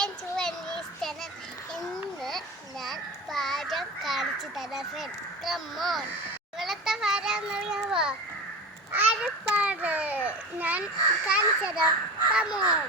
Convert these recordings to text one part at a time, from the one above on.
Welcome to Anees channel. ഇന്ന് ഞാൻ പാചകം കാണിച്ചു തരാം ഫ്രണ്ട്സ്. Come on. ഇവിടുത്തെ പാചകമെന്നറിയാമോ? അരിപ്പാട് ഞാൻ കാണിച്ചു തരാം. Come on.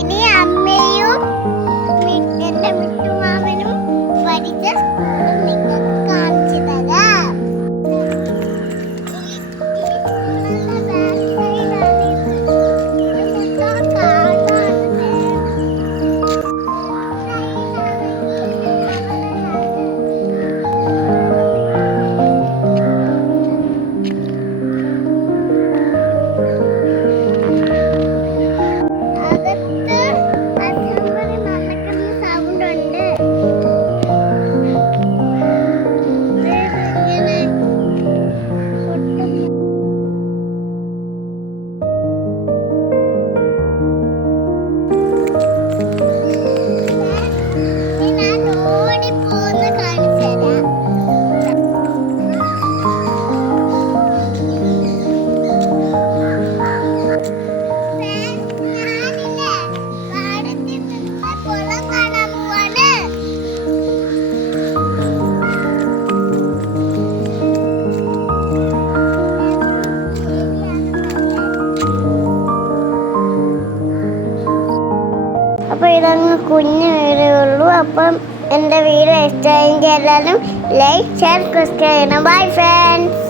ഇനി അമ്മയും എന്റെ മിട്ടുമാമനും പഠിച്ച സ്കൂളും നിങ്ങൾക്ക് കാണിച്ചു തരാം. അപ്പോൾ ഇതങ്ങ് കുഞ്ഞു വീഡിയോ ഉള്ളൂ. അപ്പം എൻ്റെ വീഡിയോ ഇഷ്ടമായെങ്കിൽ എല്ലാവരും ലൈക്ക് ഷെയർ സബ്സ്ക്രൈബ് ചെയ്യണം. Bye friends.